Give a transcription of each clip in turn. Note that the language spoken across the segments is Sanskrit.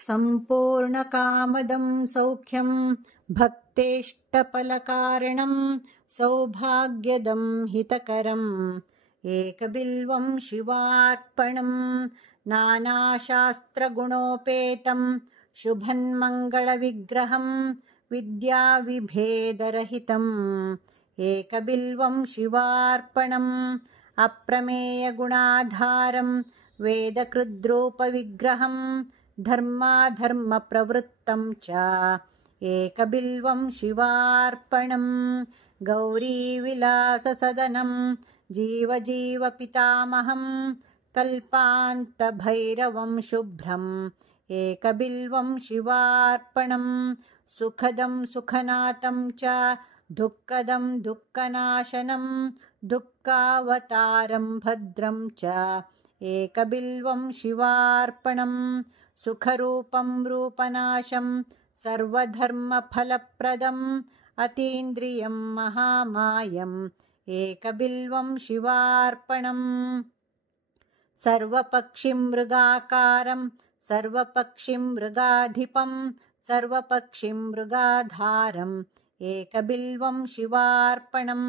सम्पूर्णकामदं सौख्यं भक्तेष्टफलकारणं सौभाग्यदं हितकरम् एकबिल्वं शिवार्पणं नानाशास्त्रगुणोपेतं शुभन्मङ्गलविग्रहं विद्याविभेदरहितम् एकबिल्वं शिवार्पणम् अप्रमेयगुणाधारं वेदकृद्रूपविग्रहं धर्माधर्मप्रवृत्तं च एकबिल्वं शिवार्पणम् गौरीविलाससदनं जीवजीवपितामहं कल्पान्तभैरवं शुभ्रम् एकबिल्वं शिवार्पणम् सुखदं सुखनाथं च दुःखदं दुःखनाशनं दुःखावतारं भद्रं च एकबिल्वं शिवार्पणम् सुखरूपं रूपनाशं सर्वधर्मफलप्रदम् अतीन्द्रियं महामायम् एकबिल्वं शिवार्पणम् सर्वपक्षिं मृगाकारं सर्वपक्षिं मृगाधिपं सर्वपक्षिं मृगाधारम् एकबिल्वं शिवार्पणम्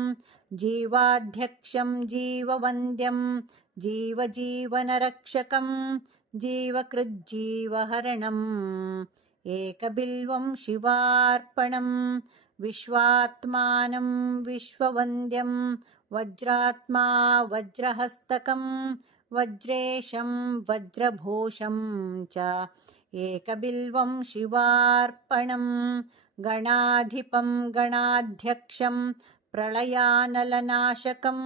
जीवाध्यक्षं जीववन्द्यं जीवजीवनरक्षकं जीवकृज्जीवहरणम् एकबिल्वं शिवार्पणम् विश्वात्मानं विश्ववन्द्यं वज्रात्मा वज्रहस्तकं वज्रेशं वज्रभूषं च एकबिल्वं शिवार्पणम् गणाधिपं गणाध्यक्षं प्रलयानलनाशकं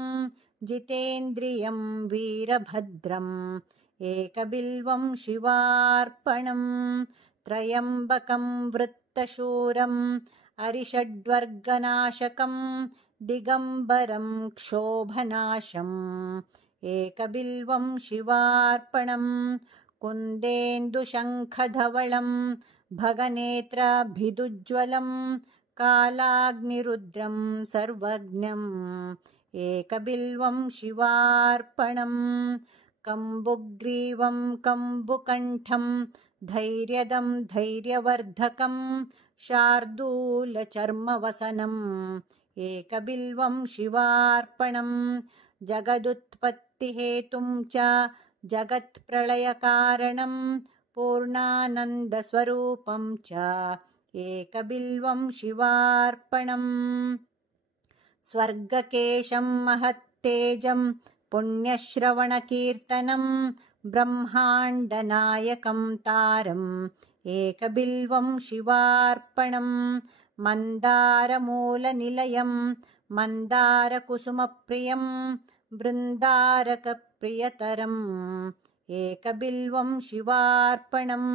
जितेन्द्रियं वीरभद्रम् एकबिल्वं शिवार्पणम् त्रयम्बकं वृत्तशूरं अरिषड्वर्गनाशकं दिगम्बरं क्षोभनाशम् एकबिल्वं शिवार्पणम् कुन्देन्दुशङ्खधवलं भगनेत्राभिदुज्ज्वलं कालाग्निरुद्रं सर्वज्ञम् एकबिल्वं शिवार्पणम् कम्बुग्रीवं कम्बुकण्ठं धैर्यदं धैर्यवर्धकं शार्दूलचर्मवसनम् एकबिल्वं शिवार्पणम् जगदुत्पत्तिहेतुं च जगत्प्रलयकारणं पूर्णानन्दस्वरूपं च एकबिल्वं शिवार्पणम् स्वर्गकेशं महत्तेजं पुण्यश्रवणकीर्तनं ब्रह्माण्डनायकं तारम् एकबिल्वं शिवार्पणम् मन्दारमूलनिलयं मन्दारकुसुमप्रियं बृन्दारकप्रियतरम् एकबिल्वं शिवार्पणम्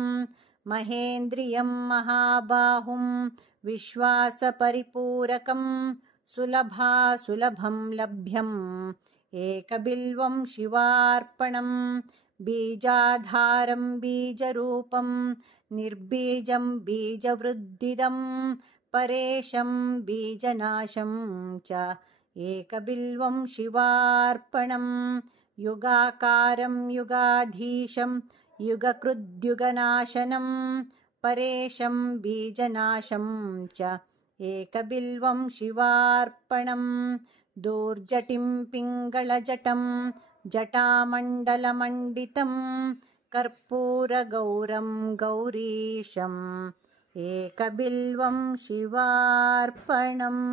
महेन्द्रियं महाबाहुं विश्वासपरिपूरकं सुलभासुलभं लभ्यम् एकबिल्वं शिवार्पणम् बीजाधारं बीजरूपं निर्बीजं बीजवृद्धिदं परेशं बीजनाशं च एकबिल्वं शिवार्पणम् युगाकारं युगाधीशं युगकृद्युगनाशनं परेशं बीजनाशं च एकबिल्वं शिवार्पणम् दूर्जटिं पिङ्गळजटं जटामण्डलमण्डितं कर्पूरगौरं गौरीशम् एकबिल्वं शिवार्पणम्।